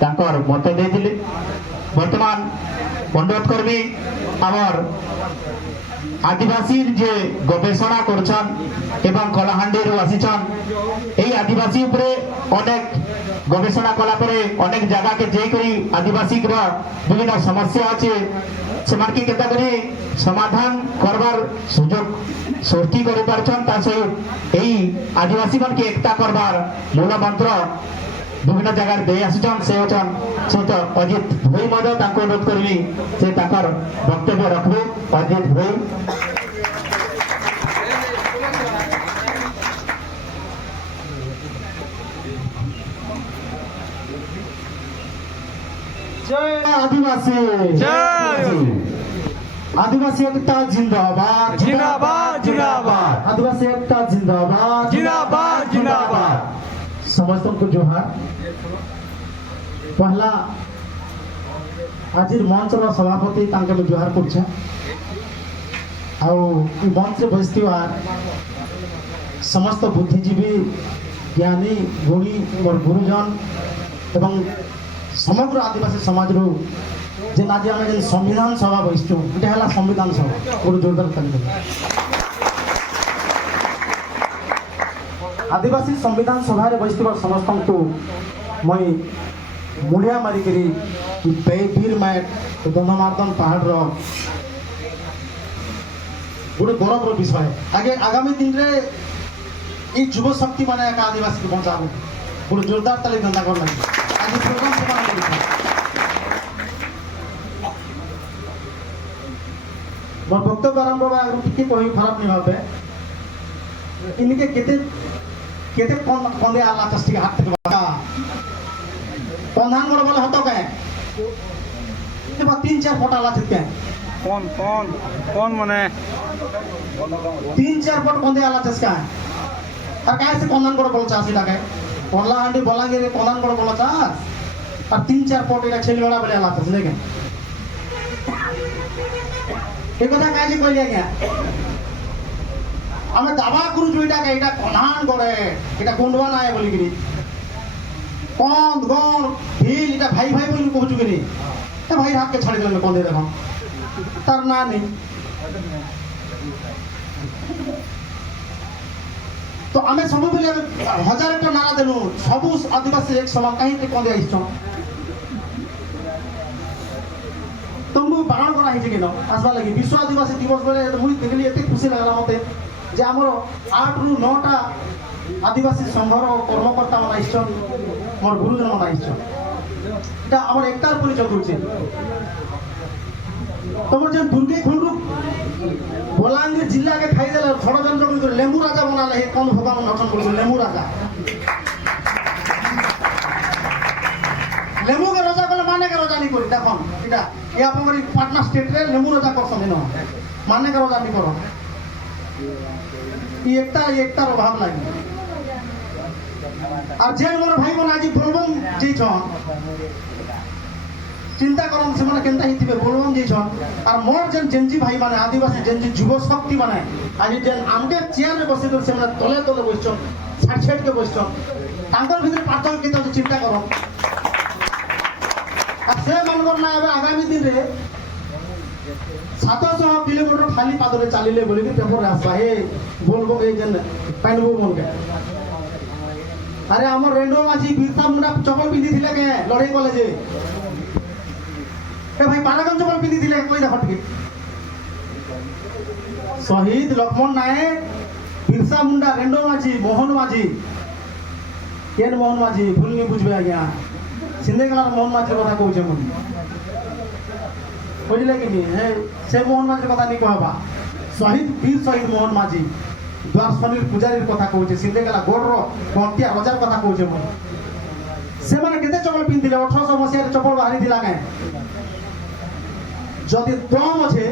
तांकर मत देथिले। वर्तमान अनुरोध करबी आमर आदिवासी जे गवेषणा करछन एवं कलाहांडी रु आसीछन एई आदिवासी उपरे अनेक गवेषणा कला परे अनेक जगह के जे करी आदिवासी रो विभिन्न समस्या अछि सेमान के केता करी समाधान करबार सुजोग सृष्टि करि पारछन। ता सहित एई आदिवासी मन के एकता करबार मूल मंत्र विभिन्न जगह दे आसीछन से होछन सहित अजित भोई मदे तांको अनुरोध करबी से ताकर वक्तव्य रखबे। अजित भोई जय आदिवासी, जय आदिवासी एकता जिंदाबाद जिंदाबाद जिंदाबाद आदिवासी एकता जिंदाबाद जिंदाबाद जिंदाबाद। समस्त को जोहार। पहला आज मंच सभापति तांके में जोहार करछे मंच बसथिबा समस्त बुद्धिजीवी ज्ञानी गुणी और गुरुजन एवं समग्र आदिवासी समाज रो जेन आज आम जेन संविधान सभा बसचु इटा हला संविधान सभा गुरु जोरदार ताली। आदिवासी संविधान सभा रे बसथिबा समस्त को मई मुड़िया मारी करी बीर मैट गंधमार्दन पहाड़ रो गोटे गौरव विषय आगे आगामी दिन रे ये युव शक्ति माने एक आदिवासी को बचाबो गोटे जोरदार ताली धंदा कर लगी आज प्रोग्राम को मान करी मोर वक्तव्य आरंभ बा टिके कहि खराब नहीं भाबे इनके केते केते कोंदे आला चस्टी हाथ के बका प्रधान गोड़ बोले हतो के ये बा 3-4 फुट आला छिके कौन मने 3-4 फुट कोंदे आला चस्का और कैसे प्रधान गोड़ बोल चासी लागे कोला हांडी बोलांगे रे प्रधान गोड़ बोला चास और 3-4 फुट एटा छेली वाला बोले आला चस लेके ए कथा काजी कइले गया आमे दावा करू जो एटा प्रधान गोड़े एटा गुंडवा ना है बोली गिरी कौन गौर भील इटा भाई भाई बोली कहू चुके ए भाई हाथ के छाड़ी देले कोन दे देखो तार ना नहीं तो आमे सब बोले हजार एक नारा देनु सब आदिवासी एक समान कहीं ते कोन दे आइछो तुमको बारण करा हिजे केनो आसबा लगी विश्व आदिवासी दिवस बेले मुई देखली एते खुशी लागला मते जे हमरो 8 रु 9 टा आदिवासी संघर कर्मकर्ता मन आइछन मोर गुरुजन मन आइछन এটা আমার একটার পরিচয় করছে তোমার যে দুর্গে খুলরু বলাঙ্গীর জিল্লাকে খাই দেলা ষড়যন্ত্র করে লেম্বু রাজা বানালে হে কোন ভগবান নটন করছে লেম্বু রাজা লেম্বু কে রাজা বলে মানে কে রাজা নি করি দেখুন এটা এই আপনার পাটনা স্টেট রে লেম্বু রাজা করছেন না মানে কে রাজা নি করো এই একটার অভাব লাগে আর যে মোর ভাই বোন আজি বলবম যেছন চিন্তা করুন সে মানে কেনতা হিতিবে বলবম যেছন আর মোর যেন জেনজি ভাই মানে আদিবাসী জেনজি যুব শক্তি মানে আজি যেন আমকে চেয়ারে বসে তো সে মানে তলে তলে বসছন ছাড় ছাড় কে বসছন তাঙ্কর ভিতরে পার্থক্য কেতা চিন্তা করুন আর সে মনগর না হবে আগামী দিনে 700 কিলোমিটার খালি পাদরে চালিলে বলি পেপরে আসবা হে বলবো এই যেন পাইনবো মনকে अरे आमर रेंडो माझी बिरसा मुंडा चपल पिंदी थिले के लड़ाई कॉलेजे ए भाई पानागंज चपल पिंदी थिले कोई देखो ठीक शहीद लक्ष्मण नायक बिरसा मुंडा रेंडो माझी मोहन माझी केन मोहन माझी भूल नहीं बुझबे आज्ञा सिंधे कलार मोहन माझी कथा कहूचे मुन बुझले कि नहीं हे से मोहन माझी कथा नहीं कहबा शहीद वीर शहीद मोहन माझी द्वारसनीर पुजारीर कथा कहूचे सिंधेगला गोड़र कंटिया रजार कथा कहूचे मु से माने केते चपल पिंदिले 1800 मसिया रे चपल बाहरी दिला के जदि दम আছে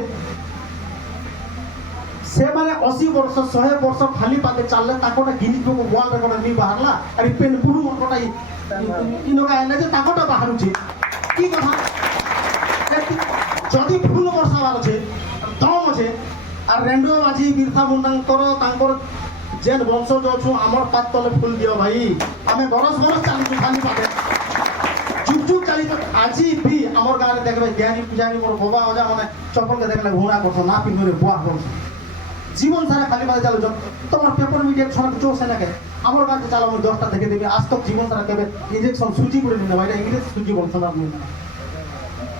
से माने 80 वर्ष 100 वर्ष खाली पाते चलले ताकोटा गिनीज बुक वर्ल्ड रेकॉर्ड नी बाहरला अरे पेन पुरु मनकोटा इनोका आइले जे ताकोटा बाहरुची की कथा जदि फुल वर्षा बार আছে दम আছে আর রেন্ডো মাঝি বিরসা মুন্ডাঙ্কর তাঙ্কর যেন বংশজ অছু আমার পাত তলে ফুল দিও ভাই আমি বরস বরস চালু খালি পাবে যুগ যুগ জানি আজি বি আমার গাঁরে দেখবে জ্ঞানী পূজারী মোর বাবা অজা মানে চপলকে দেখলে ঘোড়া করছো না পিন্ধরে বুয়া করছো জীবন সারা খালি মাঝে চালু তোমার পেপার মিডিয়া ছড়া চলছে নাকি আমার কাছে চালাবো 10টা থেকে দেবে আজ তক জীবন সারা কেবে ইঞ্জেকশন সুজি করে নিলে ভাই ইংরেজ সুজি বলছো না আপনি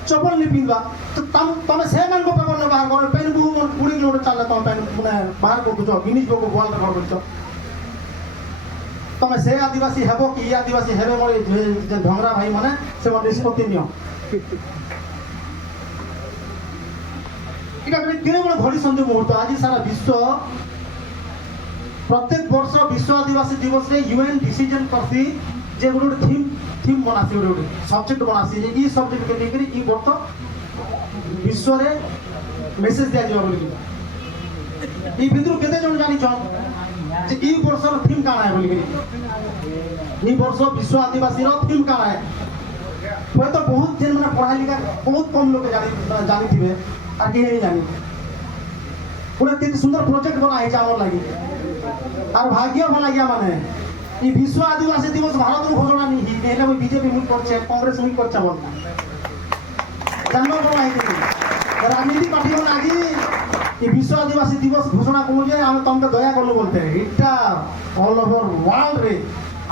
চপল নি পিনবা তো তুমি সে মানবো পেপার না বাহার করো পেন বহু মন 20 কিলোমিটার চাললে তুমি পেন মানে বাহার করছো গিনিস বুক ওয়ার্ল্ড রেকর্ড করছো তুমি সে আদিবাসী হেব কি আদিবাসী হেবে মোর যে ঢংরা ভাই মানে সে মোর নিষ্পত্তি নিও এটা মানে কেন বড় ঘড়ি সন্ধি মুহূর্ত আজি সারা বিশ্ব প্রত্যেক বর্ষ বিশ্ব আদিবাসী দিবসে ইউএন ডিসিশন করছি যে ଗୋଟେ থিম বনাছি ଗୋଟେ সবজেক্ট বনাছি যে এই সবজেক্ট কে নেই এই বর্ষ বিশ্বরে মেসেজ দিয়া যাবে বলি এই ভিতর কেতে জন জানিছন যে এই বর্ষর থিম কাଣା है বলি এই বর্ষ বিশ্ব আদিবাসীর থিম কাଣା है হয়তো বহুত জন মানে পড়া লিখা বহুত কম লোকে জানিথিবে আর কি नहीं জানি পুরো কেতে সুন্দর প্রজেক্ট বনা হয়েছে আমার লাগি আর ভাগ্য বলা গিয়া মানে এই বিশ্ব আদিবাসী দিবস ভারতের ঘোষণা নি এটা ওই বিজেপি মুখ করছে কংগ্রেস মুখ করছে বল না জানবো বলা হয়েছে রাজনীতি পার্টি মানে আজি এই বিশ্ব আদিবাসী দিবস ঘোষণা করলে আমি তোমাকে দয়া করলো বলতে এটা অল ওভার ওয়ার্ল্ড রে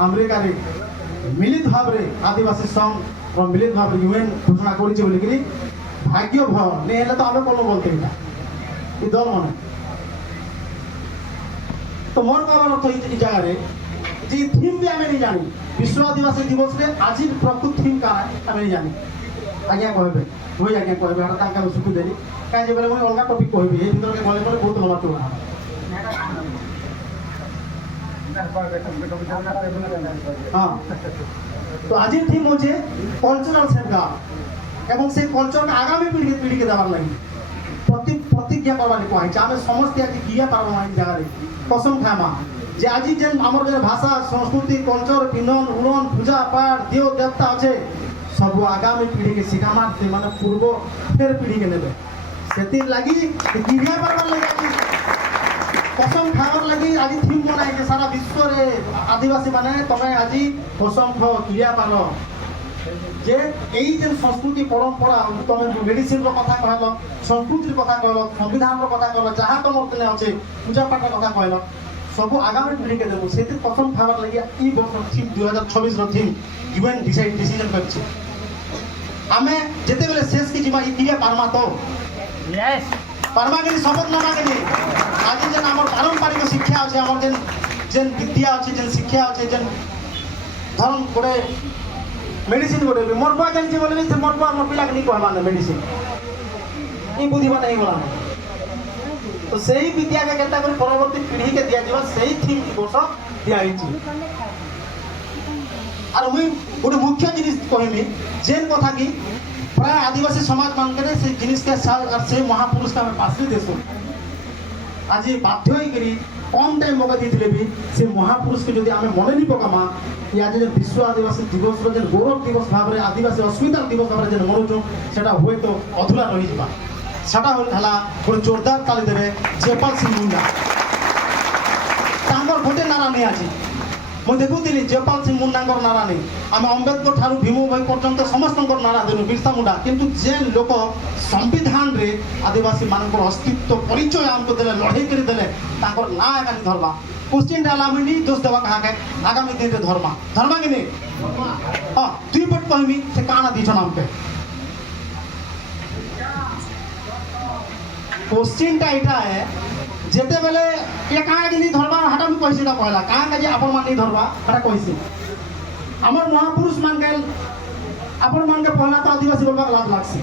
আমেরিকা রে মিলিত ভাবে আদিবাসী সংঘ মিলিত ভাবে ইউএন ঘোষণা করেছে বলে কি ভাগ্য ভয় নেই হলে তো আমি করলো বলতে এটা এই দল মনে তো মোর বাবার অর্থ এই জায়গায় যে থিম भी আমি नहीं জানি বিশ্ব আদিবাসী দিবস রে আজির প্রকৃত থিম কারা আমি नहीं জানি আজ্ঞা কইবে ওই আজ্ঞা কইবে আর তাকে আমি সুখী দেলি কাই যে বলে মই অলগা টপিক কইবি এই ভিতরে বলে বলে বহুত লম্বা চলা হ্যাঁ তো আজির থিম হচ্ছে কালচারাল সেফগার্ড এবং সেই কালচারকে আগামী পিঢ়িকে দেওয়ার লাগি প্রতিজ্ঞা করবার কয়েছে আমি সমস্ত আজ গিয়া পারবো এই জায়গায় কসম খামা যে আজি যে আমার যে ভাষা সংস্কৃতি কালচার পিনন উড়ন পূজা পাঠ দেব দেবতা আছে সব আগামী পিঢ়িকে শিখামার মানে পূর্ব ফের পিঢ়িকে নেবে সেতির লাগি গিয়া পারবার লাগি কসম খাবার লাগি আজি থিম বনাই যে সারা বিশ্বরে আদিবাসী মানে তুমি আজি কসম খাও গিয়া পার যে এই যে সংস্কৃতি পরম্পরা তুমি মেডিসিনর কথা কহিল সংস্কৃতির কথা কহিল সংবিধানর কথা কহিল যাহা তোমার তেনে আছে পূজা পাঠর কথা কহিল সব আগামী পিঢ়িকে দেবো সেটি প্রথম খাবার লাগিয়া এই বর্ষ থিম 2026 থিম ইউএন ডিসিশন করছে আমি যেতেবেলে শেষ কি যা ইতিরিয়া পারমা তো পারমা কিন্তু শপথ নেওয়া কিন্তু আজ যে আমার পারম্পরিক শিক্ষা আছে আমার যে বিদ্যা আছে যে শিক্ষা আছে যে ধরুন করে মেডিসিন গোটে মোর বুয়া জানিছে বলে সে মোর বুয়া মোর পিলাকে নি কহবা না মেডিসিন এই বুঝিবা নাই বলা তো সেই বিদ্যাকে কেনটা করে পরবর্তী পিঢ়িকে দিয়া যাবা সেই থিম বর্ষ দিয়া হইছি আর মুই গোটে মুখ্য জিনিস কহিমি যেন কথা কি প্রায় আদিবাসী সমাজ মানকে সেই জিনিসকে আর সেই মহাপুরুষকে আমি পাশে দেছো আজি বাধ্য হয়ে করি কম টাইম মৌকা দিয়ে বি সে মহাপুরুষকে যদি আমি মনে নি পকামা আজ যে বিশ্ব আদিবাসী দিবস যে গৌরব দিবস ভাবে আদিবাসী অস্মিতার দিবস ভাবে যে মনোযোগ সেটা হয়তো অধুরা রয়ে যা সেটা হল হেলা গোটে জোরদার তালি দেবে জয়পাল সিং মুন্ডা তাঙ্কর গোটে নারা নেই আছে ମୁଁ ଦେଖୁଥିଲି ଜୟପାଲ ସିଂ ମୁଣ୍ଡାଙ୍କର ନାରା ନେଇ ଆମେ ଅମ୍ବେଦକର ଠାରୁ ଭୀମ ଭାଇ ପର୍ଯ୍ୟନ୍ତ ସମସ୍ତଙ୍କର ନାରା ଦେଲୁ ବିର୍ସା ମୁଣ୍ଡା କିନ୍ତୁ ଯେ ଲୋକ ସମ୍ବିଧାନରେ ଆଦିବାସୀମାନଙ୍କର ଅସ୍ତିତ୍ୱ ପରିଚୟ ଆମକୁ ଦେଲେ ଲଢ଼େଇ କରି ଦେଲେ ତାଙ୍କର ନାଁ ଏକାନି ଧରବା କୋଶ୍ଚିନ୍ଟା ହେଲା ଆମେ ନି ଦୋଷ ଦେବା କାହାକେ ଆଗାମୀ ଦିନରେ ଧରମା କି ନି ହଁ ଦୁଇ ପଟ କହିମି ସେ କାଣା ଦେଇଛନ୍ ଆମକେ କୋଶ୍ଚିନ୍ଟା ଏଇଟା ଏ যেতেবেলে এটা কাঁ কি ধরবা হাটা আমি কইছি না পয়লা কাঁ কাজে আপন মান नहीं ধরবা হাটা কইছি আমার মহাপুরুষ মানকে আপন মানকে পয়লা তো আদিবাসী বলবা লাভ লাগছে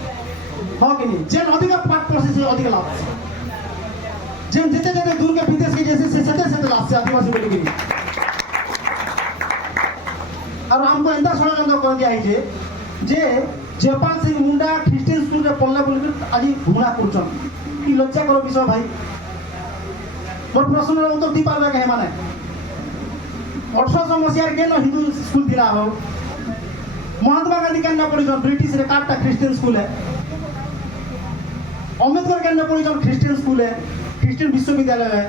হয় কি নি যে অধিক পাঠ পড়ছে সে অধিক লাভ আছে যে যেতে যেতে দূরকে বিদেশ কে যেছে সে সেতে সেতে লাগছে আদিবাসী বলে কি আর আমকো এন্তা ষড়যন্ত্র করে দিয়া হইছে যে জয়পাল সিং মুন্ডা খ্রিস্টান স্কুলে পড়লে বলে আজি ঘুমনা করছন কি লজ্জা করো বিষয় ভাই মোর প্রশ্নের উত্তর দি পারবে কে মানে 1800 মସିହାରେ কেন হিন্দু স্কুল দিলা হও মহাত্মা গান্ধী কেন পড়িছন ব্রিটিশ রে কাটটা খ্রিস্টান স্কুলে অম্বেদকর কেন পড়িছন খ্রিস্টান স্কুলে খ্রিস্টান বিশ্ববিদ্যালয়ে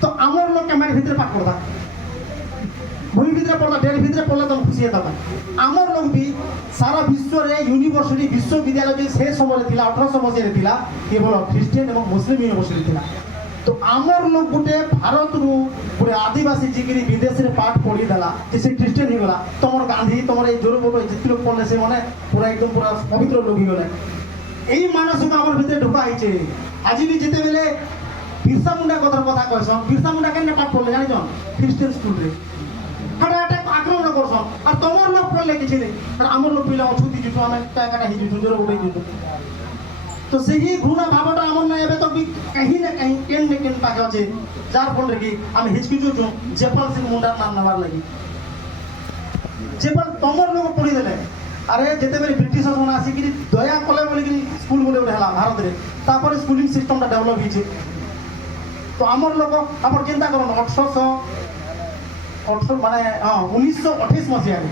তো আমার লোক ক্যামেরার ভিতরে পাঠ করতা भूमि भितर पड़ता डेढ़ भितर पड़ला तुम खुशी होता आमर लोग भी सारा विश्व रे यूनिवर्सिटी विश्वविद्यालय जो से समय थिला 1800 मसीह थिला केवल ख्रिस्टियन एवं मुस्लिम यूनिवर्सिटी थिला तो आमर लोग गुटे भारत रु गुटे आदिवासी जिगिरी विदेश रे पाठ पढ़ी देला जैसे ख्रिस्टियन ही गला तमर गांधी तमर ए जोर बोलो जितने लोग पढ़ले से माने पूरा एकदम पूरा पवित्र लोग ही गले एई मानस को आमर भितर ढुका आइছে आज भी जेते बेले बिरसा मुंडा कथा कहसन बिरसा मुंडा केने पाठ पढ़ले जानि जन ख्रिस्टियन स्कूल रे हटा अटैक आक्रमण करसन और तमर लोग पढ़ले किछि नै और आमर लोग पिला अछुति जितु आमे काका हि जितु जोर बोलै जितु तो सही घृणा भावटा आमर ना एबे तो भी कहीं न केन पाके अछि जार फल रे आमे हिचकिचु छु जेपाल सिंह मुंडा नाम नवार लगी जेपाल तमर लोग पढ़ी देले अरे जेते बेले ब्रिटिश मन आसी कि दया कले बोली कि स्कूल गुटे गुटे हला भारत रे तापर स्कूलिंग सिस्टम ता डेवलप हिचे तो आमर लोग आपर चिंता करन 1800 माने 1928 मसीहा रे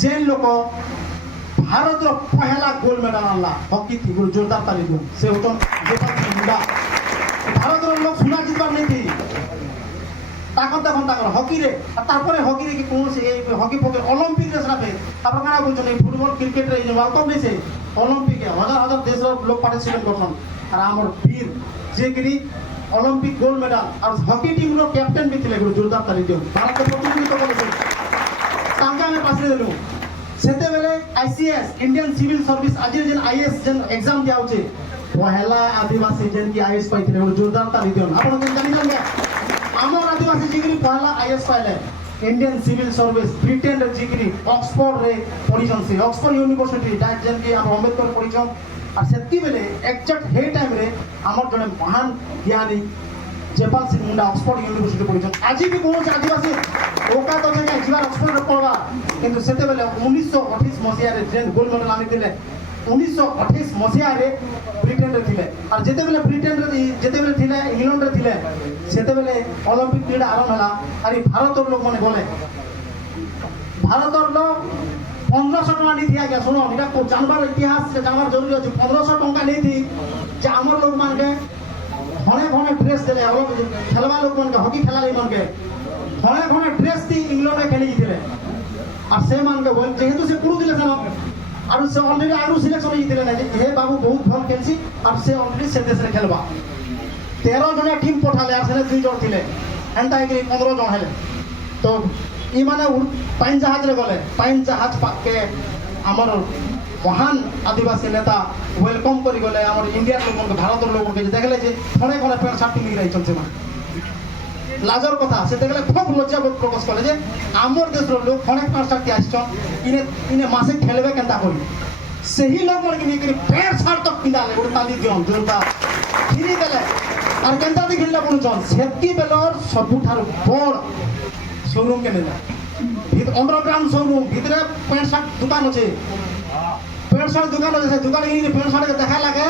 जेन लोग भारत रो पहला गोल्ड मेडल आनला हॉकी थी गुरु जोरदार ताली दो से होतन जेपाल सिंह मुंडा भारत रो लोग सुना जितबार नहीं थी ताकत देखन ताकर हॉकी रे तारपरे हॉकी रे कि कोन से हॉकी पके ओलंपिक रे सराफे तापर काना बोलछन ए फुटबॉल क्रिकेट रे वर्ल्ड कप में से ओलंपिक के हजार हजार देश रो लोग पार्टिसिपेट करछन और हमर वीर जे गिरी ओलंपिक गोल्ड मेडल और हॉकी टीम रो कैप्टन भी थिले गुरु जोरदार ताली दो भारत के प्रतिनिधित्व करछन तांका में पास देलु सेते बेले आईसीएस इंडियन सिविल सर्विस आज जेन आईएएस जेन एग्जाम दिया होचे पहला आदिवासी जेन की आईएएस पाइथिले गुरु जोरदार ताली दो आपण जेन जानि लंगे आमर आदिवासी जिगरी पहला आईएएस पाइले इंडियन सिविल सर्विस ब्रिटेन रे जिगरी ऑक्सफोर्ड रे पढिछन से ऑक्सफोर्ड यूनिवर्सिटी जेन की हम अम्बेडकर पढिछन और सेति बेले एग्जैक्ट हे टाइम रे आमर जने महान ज्ञानी जेपाल सिंह मुंडा ऑक्सफोर्ड यूनिवर्सिटी पढिछन आज भी कोन आदिवासी ओका तो जे जीवा ऑक्सफोर्ड रे पढवा किंतु सेते बेले 1928 मसिया रे जेन गोल्ड मेडल आनि दिले 1928 मसिया रे ब्रिटेन रे थिले और जेते बेले ब्रिटेन रे जेते बेले थिले इंग्लैंड रे थिले सेते बेले ओलंपिक क्रीड़ा आरंभ हला और भारत लोग माने बोले भारत लोग 1500 टका नहीं थी क्या सुनो इटा को जानवर इतिहास से जानवर जरूरी अछि 1500 टका नहीं थी जे हमर लोग मान के घणे घणे ड्रेस देले और खेलवा लोग मान के हॉकी खेलाली मान के घणे घणे ड्रेस थी इंग्लैंड रे खेली थिले और से मान के बोल जेहेतु से पुरु दिले सानो और से ऑलरेडी आरु सिलेक्शन होई थिले ना हे बाबू बहुत भल खेलसी और से ऑलरेडी से देश रे खेलबा 13 जने टीम पठाले और से 2 जण थिले एंटा के 15 जण हेले तो ई माने पाइन जहाज रे गले पाइन जहाज पाके हमर महान आदिवासी नेता वेलकम करी गले हमर इंडिया लोगन के भारत लोगन के देखले जे खणे खणे पेड़ साटी मिल रही चलছে माने लाजर कथा से देखले खूब लज्जा प्रकाश करे जे हमर देश रो लोग खणे पेड़ साटी आछन इने मासे खेलबे केनता करी सही लोग मन के निकरी पेड़ साट तक पिंदाले उड़ ताली दियन जोरदार फिरी देले और केनता दी खेलला पनुचन सेती बेलर सबुठार बड़ शोरूम के नेला अंडरग्राउंड शोरूम भीतर पैंट शर्ट दुकान अच्छे पैंट शर्ट दुकान अच्छे दुकान ये पैंट शर्ट के देखा लगे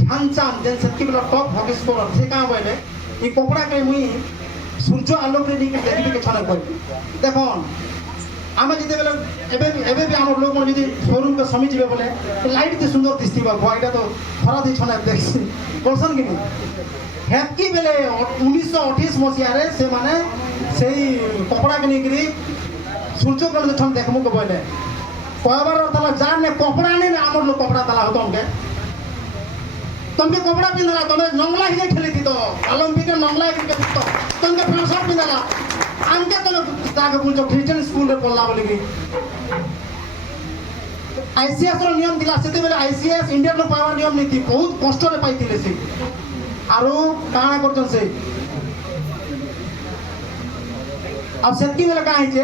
ध्यानचंद जेन सेतकी बेला टॉप हॉकी स्कोरर से कहां बोले ई कपड़ा के मुई सूर्य आलोक रे दी के देखि के छना कोई देखोन आमे जिते बेले एबे भी हमर लोग मन जदी शोरूम के समी जिवे बोले लाइट के सुंदर दिसतीबा भाईटा तो खरा दी छना देखसी बोलसन कि हेतकी बेले 1928 मसिया रे से माने सेही कपड़ा के निकरी सूर्य कल छन देखमु के बोले कहबार तला जान ने कपड़ा ने हमर लोग कपड़ा तला होतन के तुमके कपड़ा पिंदला तमे नंगला ही खेली थी तो ओलंपिक के नंगला ही के तो तुमके पैंट शर्ट पिंदला आनके तमे ताके पूछो ख्रिस्टियन स्कूल रे पढ़ला बोली की आईसीएस रो नियम दिला सेते बेले आईसीएस इंडिया रो पावर नियम नहीं थी बहुत कष्ट रे पाइतिले से आरो काना करछन से अब सेतकी बेले का है जे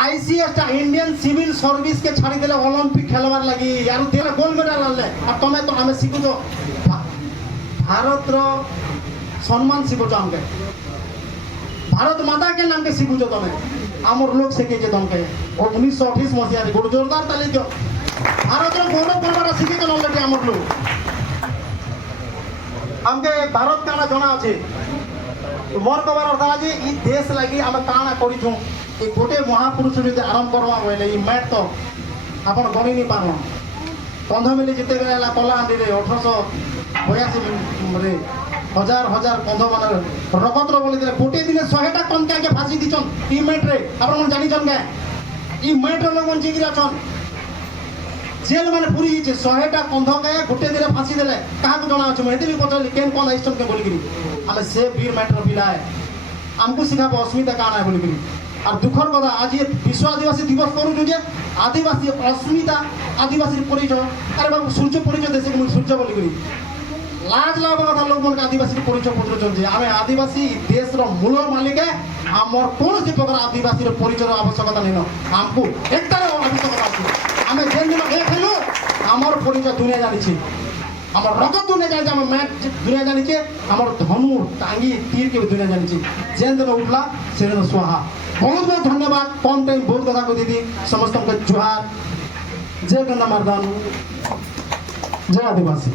आईसीएस टा इंडियन सिविल सर्विस के छाड़ी देले ओलंपिक खेलवार लगी यार देले गोल्ड मेडल आनले और तमे तो हमें सिखु तो भारत रो सम्मान सिखु तो हमके भारत माता के नाम के सिखु तो तमे हमर लोग सिखे जे तमके और 1928 मसिया रे जोरदार ताली दियो भारत रो गौरव करवार सिखे तो ऑलरेडी हमर लोग हमके भारत काना जणा अछि मोर कबार अर्थ आज ई देश लगी हम काना करी छु ए गोटे महापुरुष जदि आरंभ करवा बोले ई मैट तो आपण गणी नहीं पारो कंध मिली जिते बेला कलाहांडी रे 1882 रे হাজার হাজার কন্ধ মানে রকতর বলি দিলে গোটে দিনে 100টা কনকাকে ফাঁসি দিছন ই মেটরে আপনারা জানিছন কে ই মেটর লোক জিগিরি আছন জেল মানে পুরি গেছে 100টা কন্ধকে গোটে দিনে ফাঁসি দেলে কাহাকে জনা আছে মই এদিন পচালি কেন কোন আইছন কে বলি গিরি আমি সে বীর মেটর পিলায় আমকু শিখাবো অস্মিতা কানা বলি গিরি আর দুঃখর কথা আজ বিশ্ব আদিবাসী দিবস করুছু যে আদিবাসী অস্মিতা আদিবাসীর পরিচয় আরে বাবু সূর্য পরিচয় দেশে সূর্য বলি গিরি লাজ লাগবা কথা লোক মনে আদিবাসীর পরিচয় পত্রছন যে আমি আদিবাসী দেশর মূল মালিকে আমার কৌশি প্রকার আদিবাসীর পরিচয়ের আবশ্যকতা নেই আমকু একটার আবশ্যকতা আছে আমি যেন দিন দেখাইলু আমার পরিচয় দুনিয়া জানিছি আমার রকত দুনিয়া জানিছে আমার ম্যাচ দুনিয়া জানিছে আমার ধনু টাঙ্গি তীর কে দুনিয়া জানিছি যেন দিন উঠলা সেদিন সোহা বহুত বহুত ধন্যবাদ কম টাইম বহুত কথা কই দিদি সমস্ত জুহার জয় গন্ধা মারদান জয় আদিবাসী